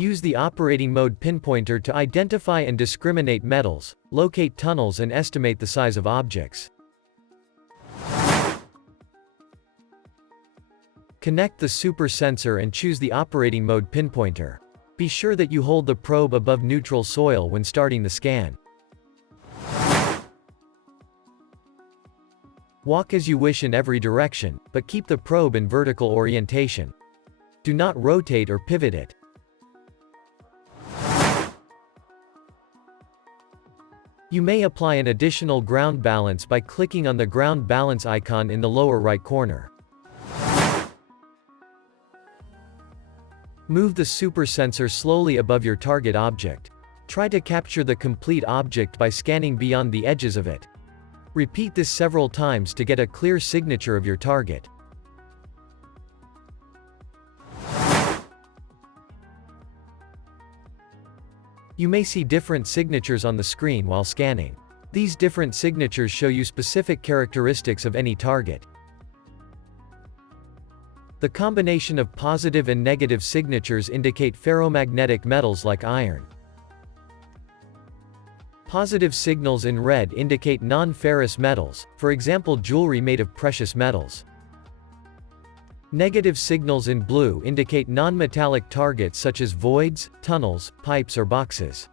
Use the operating mode pinpointer to identify and discriminate metals, locate tunnels and estimate the size of objects. Connect the super sensor and choose the operating mode pinpointer. Be sure that you hold the probe above neutral soil when starting the scan. Walk as you wish in every direction, but keep the probe in vertical orientation. Do not rotate or pivot it. You may apply an additional ground balance by clicking on the ground balance icon in the lower right corner. Move the super sensor slowly above your target object. Try to capture the complete object by scanning beyond the edges of it. Repeat this several times to get a clear signature of your target. You may see different signatures on the screen while scanning. These different signatures show you specific characteristics of any target. The combination of positive and negative signatures indicate ferromagnetic metals like iron. Positive signals in red indicate non-ferrous metals, for example jewelry made of precious metals. Negative signals in blue indicate non-metallic targets such as voids, tunnels, pipes or boxes.